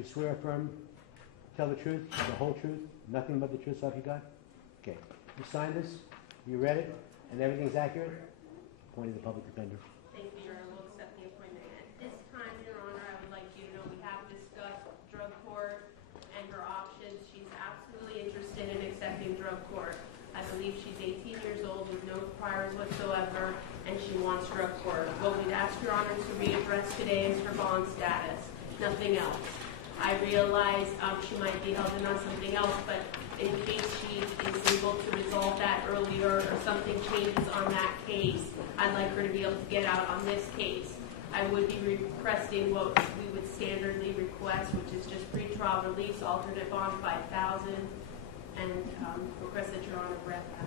You swear affirm, tell the truth, the whole truth, nothing but the truth, so help you God? Okay. You signed this, you read it, and everything's accurate? Appointed the public defender. Thank you, Your Honor. We'll accept the appointment. At this time, Your Honor, I would like you to know we have discussed drug court and her options. She's absolutely interested in accepting drug court. I believe she's 18 years old with no priors whatsoever, and she wants drug court. What we'd ask Your Honor to readdress today is her bond status, nothing else. I realize she might be held in on something else, but in case she is able to resolve that earlier or something changes on that case, I'd like her to be able to get out on this case. I would be requesting what we would standardly request, which is just pretrial release, alternate bond $5,000, and request that Your Honor grant that.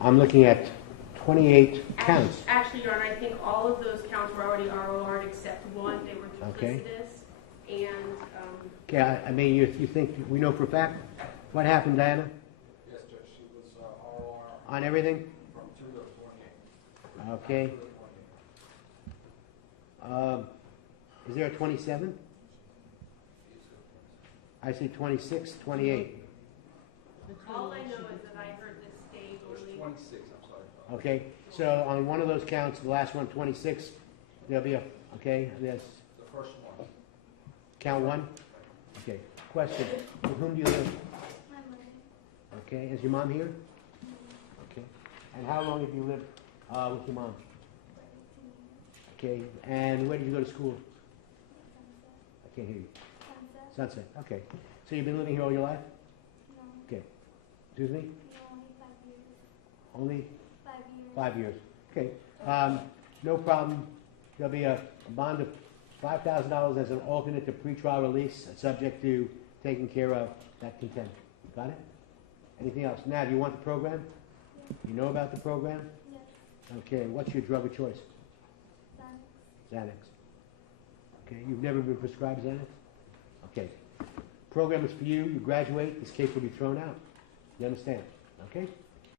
I'm looking at 28 counts. Actually, Your Honor, I think all of those counts were already ROR'd except one. They were Okay. duplicitous. And Okay, I mean, you think, we know for a fact what happened, Diana, Yes, Judge, she was ROR on everything? from 2 to 28. Okay. 2 to 28. Is there a 27? I see 26, 28. all I know is that I heard this state It was only. 26, I'm sorry. Okay, so on one of those counts, the last one, 26, there'll be a, okay, that's The first one. count one? Okay, question, with whom do you live? Okay, is your mom here? Okay, and how long have you lived with your mom? Okay, and where did you go to school? I can't hear you. Sunset, okay. So you've been living here all your life? Okay. Excuse me? Only 5 years. Okay. No problem. There'll be a bond of $5,000 as an alternate to pretrial release, subject to taking care of that contempt. Got it? Anything else? Now, do you want the program? You know about the program? Okay. What's your drug of choice? Xanax. Okay. You've never been prescribed Xanax? Okay. Program is for you. You graduate. This case will be thrown out. You understand? Okay?